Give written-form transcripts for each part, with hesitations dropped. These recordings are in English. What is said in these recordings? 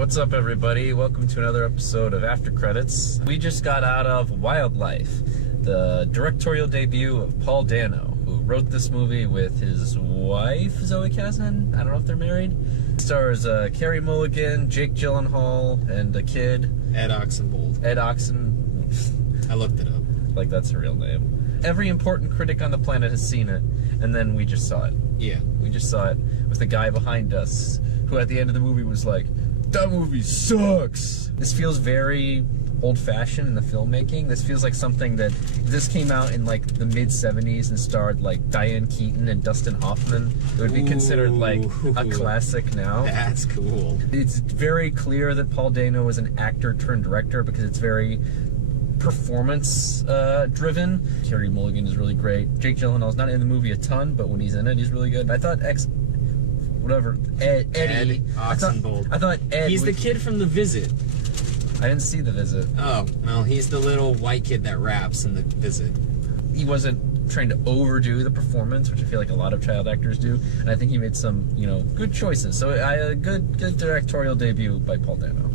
What's up, everybody? Welcome to another episode of After Credits. We just got out of Wildlife, the directorial debut of Paul Dano, who wrote this movie with his wife, Zoe Kazan. I don't know if they're married. It stars Carey Mulligan, Jake Gyllenhaal, and a kid. Ed Oxenbould. Ed Oxen... I looked it up. Like that's a real name. Every important critic on the planet has seen it, and then we just saw it. Yeah. We just saw it with the guy behind us, who at the end of the movie was like, "That movie sucks!" This feels very old-fashioned in the filmmaking. This feels like something that, if this came out in like the mid-70s and starred like Diane Keaton and Dustin Hoffman, it would be considered like a classic now. That's cool. It's very clear that Paul Dano is an actor turned director because it's very performance driven. Carey Mulligan is really great. Jake Gyllenhaal's not in the movie a ton, but when he's in it, he's really good. I thought Eddie Oxenbould. I thought Ed. He's the kid from The Visit. I didn't see The Visit. Oh, well, he's the little white kid that raps in The Visit. He wasn't trying to overdo the performance, which I feel like a lot of child actors do, and I think he made some, good choices. So a good directorial debut by Paul Dano.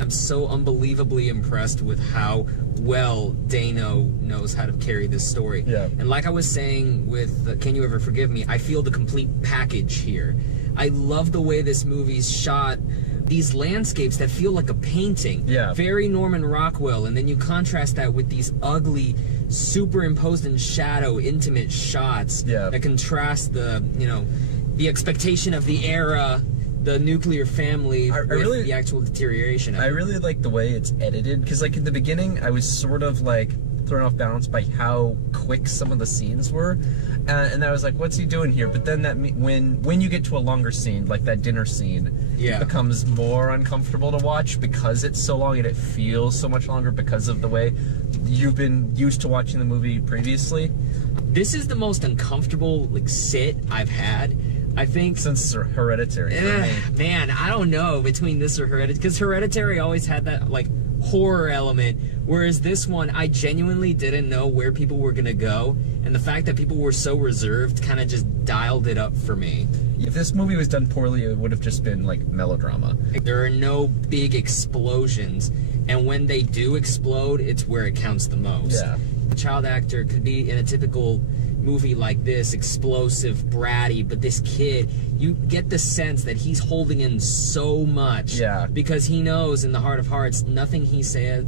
I'm so unbelievably impressed with how well Dano knows how to carry this story. Yeah. And like I was saying with Can You Ever Forgive Me, I feel the complete package here. I love the way this movie's shot. These landscapes that feel like a painting. Yeah. Very Norman Rockwell, and then you contrast that with these ugly, superimposed in shadow, intimate shots that contrast the expectation of the era, the nuclear family, with the actual deterioration of it. I really like the way it's edited, because like in the beginning, I was sort of like thrown off balance by how quick some of the scenes were, and I was like, what's he doing here? But then that when you get to a longer scene, like that dinner scene, it becomes more uncomfortable to watch because it's so long and it feels so much longer because of the way you've been used to watching the movie previously. This is the most uncomfortable sit I've had, I think, since Hereditary. Man, I don't know between this or Hereditary, because Hereditary always had that horror element, whereas this one, I genuinely didn't know where people were gonna go, and the fact that people were so reserved kind of just dialed it up for me. If this movie was done poorly, it would have just been like melodrama. There are no big explosions, and when they do explode, it's where it counts the most. Yeah. A child actor could be in a typical movie like this, explosive, bratty, but this kid, you get the sense that he's holding in so much, because he knows in the heart of hearts nothing he says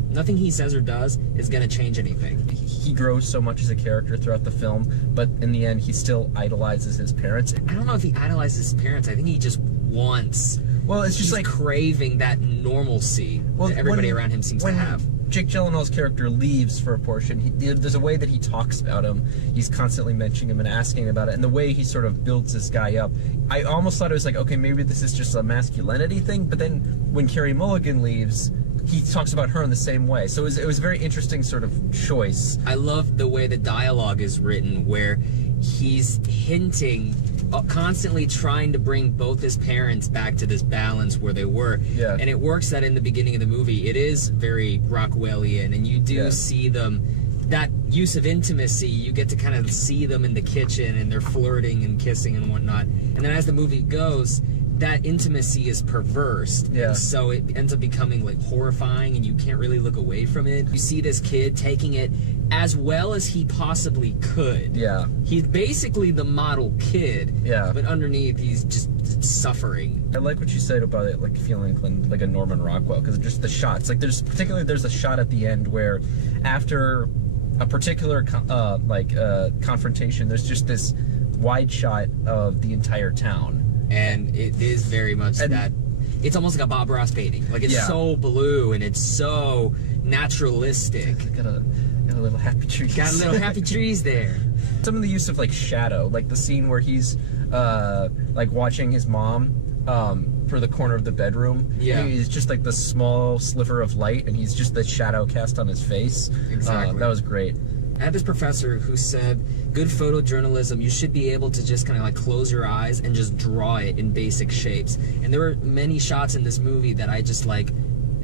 or does is going to change anything. He grows so much as a character throughout the film, but in the end he still idolizes his parents. I don't know if he idolizes his parents. I think he just wants, it's just like craving that normalcy that everybody around him seems to have. Jake Gyllenhaal's character leaves for a portion. There's a way that he talks about him. He's constantly mentioning him and asking about it, and the way he sort of builds this guy up. I almost thought it was like, okay, maybe this is just a masculinity thing, but then when Carey Mulligan leaves, he talks about her in the same way. So it was a very interesting sort of choice. I love the way the dialogue is written, where he's hinting, constantly trying to bring both his parents back to this balance where they were. Yeah. And it works that in the beginning of the movie, it is very Rockwellian, and you do see them, that use of intimacy, you get to kind of see them in the kitchen, and they're flirting and kissing and whatnot. And then as the movie goes, that intimacy is perverse. And so it ends up becoming horrifying, and you can't really look away from it. You see this kid taking it as well as he possibly could. Yeah. He's basically the model kid. Yeah. But underneath, he's just suffering. I like what you said about it, feeling like a Norman Rockwell, because just the shots. There's a shot at the end where, after a particular confrontation, there's just this wide shot of the entire town. And it is very much that. It's almost like a Bob Ross painting. It's so blue and it's so naturalistic. Got a little happy trees. Got a little happy trees there. Some of the use of shadow, the scene where he's watching his mom for the corner of the bedroom. Yeah. He's just the small sliver of light, and he's just the shadow cast on his face. Exactly. That was great. I had this professor who said, good photojournalism, you should be able to just kind of close your eyes and just draw it in basic shapes. And there were many shots in this movie that I just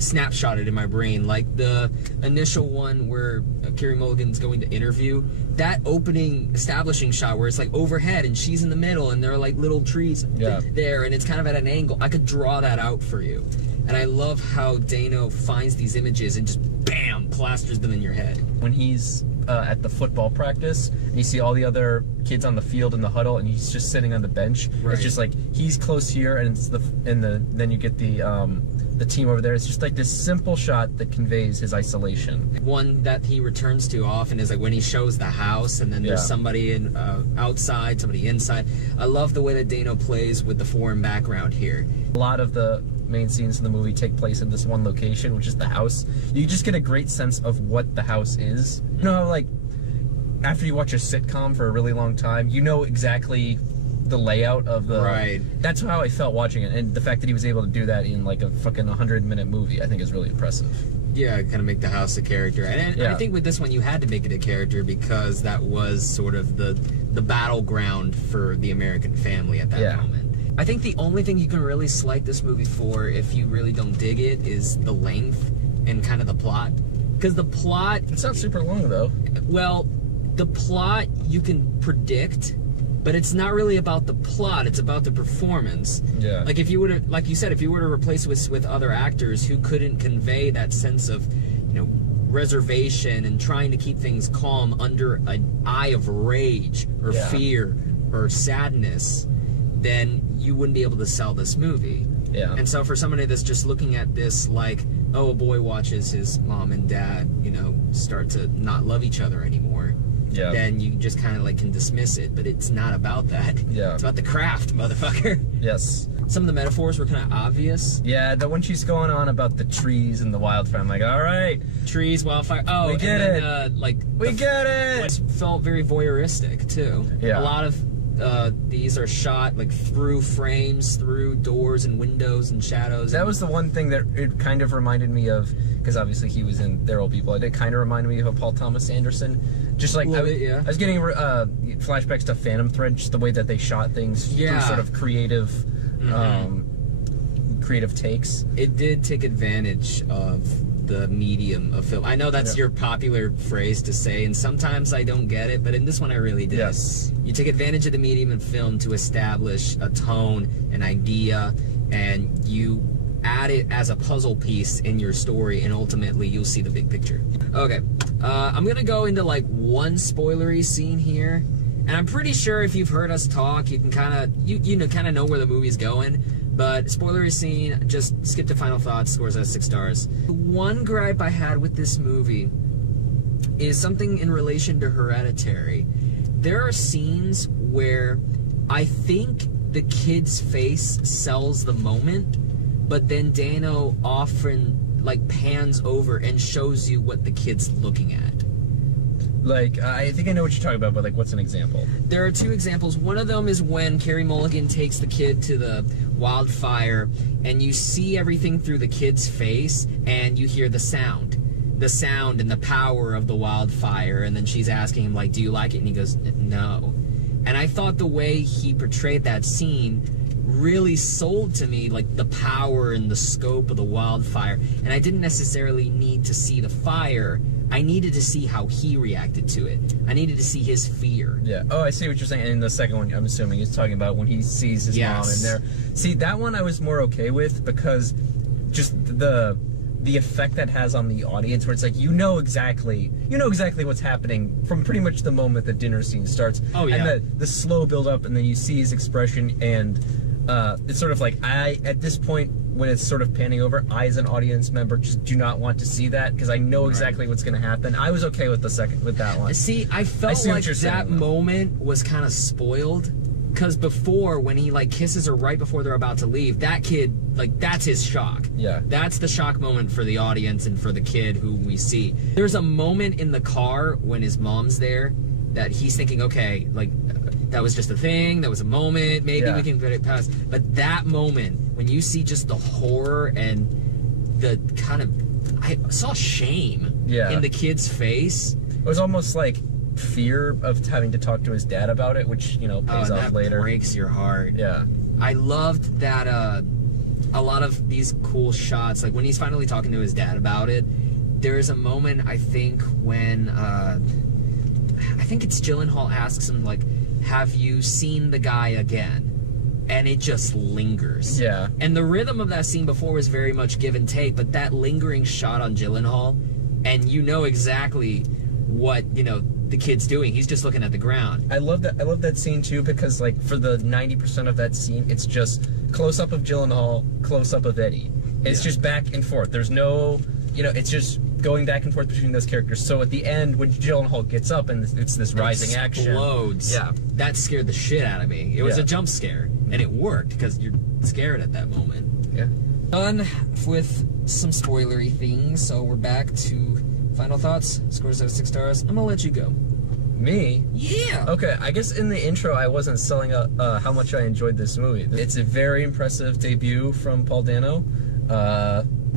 snapshotted in my brain, like the initial one where Carey Mulligan's going to interview. That opening establishing shot where it's like overhead and she's in the middle and there are like little trees there and it's kind of at an angle. I could draw that out for you. And I love how Dano finds these images and just bam, plasters them in your head. When he's at the football practice and you see all the other kids on the field in the huddle and he's just sitting on the bench, it's just like he's close here and it's then you get the team over there. It's just like this simple shot that conveys his isolation. One that he returns to often is like when he shows the house and then there's somebody in outside, somebody inside. I love the way that Dano plays with the foreign background here. A lot of the main scenes in the movie take place in this one location, which is the house. You just get a great sense of what the house is. You know how, like, after you watch a sitcom for a really long time, you know exactly the layout of the... Right. That's how I felt watching it, and the fact that he was able to do that in, like, a fucking 100-minute movie, I think is really impressive. Yeah, kind of make the house a character. And I think with this one, you had to make it a character because that was sort of the battleground for the American family at that moment. I think the only thing you can really slight this movie for, if you really don't dig it, is the length and kind of the plot. Because the plot... It's not super long, though. Well, the plot you can predict, but it's not really about the plot, it's about the performance. Yeah. Like, if you were to, like you said, if you were to replace it with other actors who couldn't convey that sense of, you know, reservation and trying to keep things calm under an eye of rage or fear or sadness, then you wouldn't be able to sell this movie. Yeah. And so for somebody that's just looking at this like, oh, a boy watches his mom and dad, you know, start to not love each other anymore, then you just kind of like can dismiss it. But it's not about that. Yeah. It's about the craft, motherfucker. Yes. Some of the metaphors were kind of obvious. Yeah, the one she's going on about the trees and the wildfire, I'm like, all right. Trees, wildfire. Oh, we get and then, like, we get it. It felt very voyeuristic, too. Yeah. A lot of these are shot like through frames, through doors and windows and shadows. That was the one thing that it kind of reminded me of, because obviously he was in There Will Be Blood. It kind of reminded me of a Paul Thomas Anderson. Just like I was getting flashbacks to Phantom Thread, just the way that they shot things through sort of creative, creative takes. It did take advantage of the medium of film. I know that's your popular phrase to say, and sometimes I don't get it, but in this one I really did. Yes. You take advantage of the medium of film to establish a tone, an idea, and you add it as a puzzle piece in your story, and ultimately you'll see the big picture. Okay, I'm gonna go into like one spoilery scene here, and I'm pretty sure if you've heard us talk, you can kind of kind of know where the movie's going. But spoilery scene, just skip to final thoughts, scores at 6 stars. The one gripe I had with this movie is something in relation to Hereditary. There are scenes where I think the kid's face sells the moment, but then Dano often like pans over and shows you what the kid's looking at. Like, I think I know what you're talking about, but like, what's an example? There are 2 examples. One of them is when Carey Mulligan takes the kid to the wildfire, and you see everything through the kid's face, and you hear the sound and the power of the wildfire, and then she's asking him, like, do you like it? And he goes, no. And I thought the way he portrayed that scene really sold to me, like, the power and the scope of the wildfire, and I didn't necessarily need to see the fire. I needed to see how he reacted to it. I needed to see his fear. Yeah. Oh, I see what you're saying. And the second one, I'm assuming, he's talking about when he sees his mom in there. See, that one I was more okay with because just the effect that has on the audience, where it's like you know exactly what's happening from pretty much the moment the dinner scene starts. Oh yeah. And the slow build up, and then you see his expression, and it's sort of like at this point, when it's sort of panning over, I as an audience member just do not want to see that because I know exactly what's going to happen. I was okay with that one. See, I felt like that moment was kind of spoiled because before, when he like kisses her right before they're about to leave, that kid, like, that's his shock. Yeah. That's the shock moment for the audience and for the kid who we see. There's a moment in the car when his mom's there that he's thinking, okay, like, that was just a thing, that was a moment, maybe we can get it past. But that moment, when you see just the horror and the kind of, I saw shame in the kid's face. It was almost like fear of having to talk to his dad about it, which, you know, pays off later. That breaks your heart. Yeah. I loved that a lot of these cool shots, like when he's finally talking to his dad about it, there's a moment, I think, when, I think it's Gyllenhaal asks him, like, have you seen the guy again? and it just lingers. Yeah. And the rhythm of that scene before was very much give and take, but that lingering shot on Gyllenhaal, and you know exactly what, you know, the kid's doing. He's just looking at the ground. I love that scene too, because like for the 90% of that scene, it's just close up of Gyllenhaal, close up of Eddie. It's just back and forth. There's no, you know, it's just going back and forth between those characters. So at the end, when Gyllenhaal gets up and it's this rising action, explodes. Yeah, that scared the shit out of me. It was a jump scare, and it worked because you're scared at that moment. Yeah. Done with some spoilery things, so we're back to final thoughts. Scores out of 6 stars. I'm gonna let you go. Me? Yeah. Okay, I guess in the intro I wasn't selling up how much I enjoyed this movie. It's a very impressive debut from Paul Dano.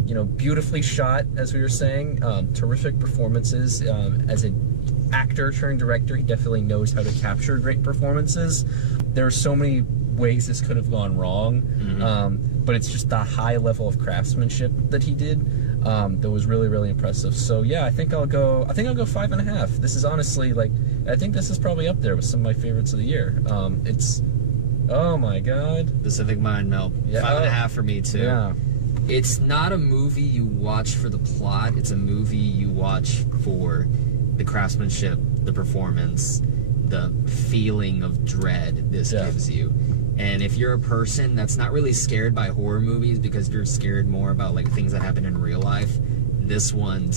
You know, beautifully shot, as we were saying. Terrific performances. As an actor turned director, he definitely knows how to capture great performances. There are so many ways this could have gone wrong, but it's just the high level of craftsmanship that he did that was really, really impressive. So yeah, I think I'll go 5.5. This is honestly, like, I think this is probably up there with some of my favorites of the year. It's, oh my god, Pacific Mind Melt. Yeah. 5.5 for me too. Yeah. It's not a movie you watch for the plot. It's a movie you watch for the craftsmanship, the performance, the feeling of dread this gives you. And if you're a person that's not really scared by horror movies because you're scared more about like things that happen in real life, this one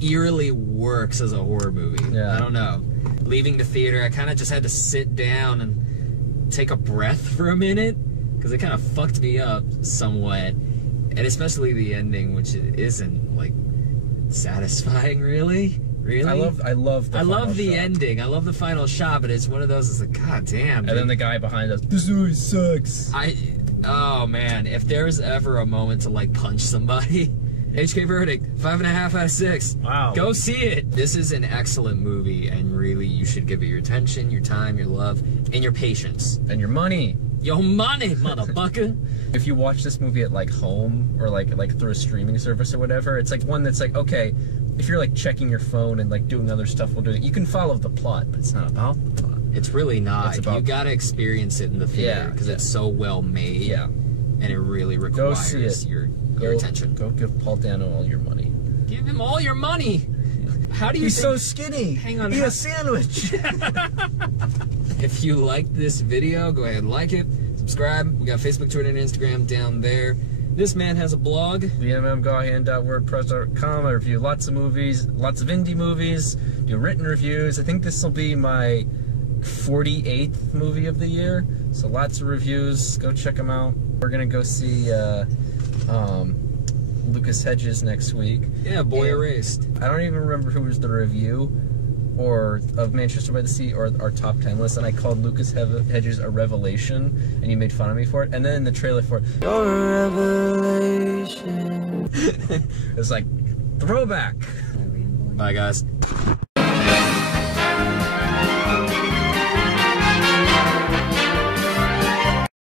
eerily works as a horror movie. Yeah. I don't know. Leaving the theater, I kind of just had to sit down and take a breath for a minute because it kind of fucked me up somewhat, and especially the ending, which isn't like satisfying really. I love the ending. I love the final shot, but it's one of those. It's like, god damn. And then the guy behind us, this movie sucks. Oh man, if there's ever a moment to like punch somebody, HK verdict, 5.5 out of 6. Wow. Go see it. This is an excellent movie, and really, you should give it your attention, your time, your love, and your patience. And your money. Your money, motherfucker. If you watch this movie at like home or like through a streaming service or whatever, it's like one that's like, okay, if you're like checking your phone and like doing other stuff while doing it, you can follow the plot, but it's not about the plot. It's really not. You gotta experience it in the theater because it's so well made. Yeah. And it really Go see requires it. your attention. Go give Paul Dano all your money. Give him all your money. How do you He's think... so skinny. Hang on. Eat a sandwich. If you like this video, go ahead and like it. Subscribe. We got Facebook, Twitter, and Instagram down there. This man has a blog. themmgahan.wordpress.com. I review lots of movies, lots of indie movies, do written reviews. I think this will be my 48th movie of the year. So lots of reviews. Go check them out. We're going to go see Lucas Hedges next week. Yeah, Boy Erased. I don't even remember who was the review or of Manchester by the Sea or our top 10 list, and I called Lucas Hedges a revelation, and you made fun of me for it. And then in the trailer for it, you're a revelation. It was like, throwback. Bye, guys.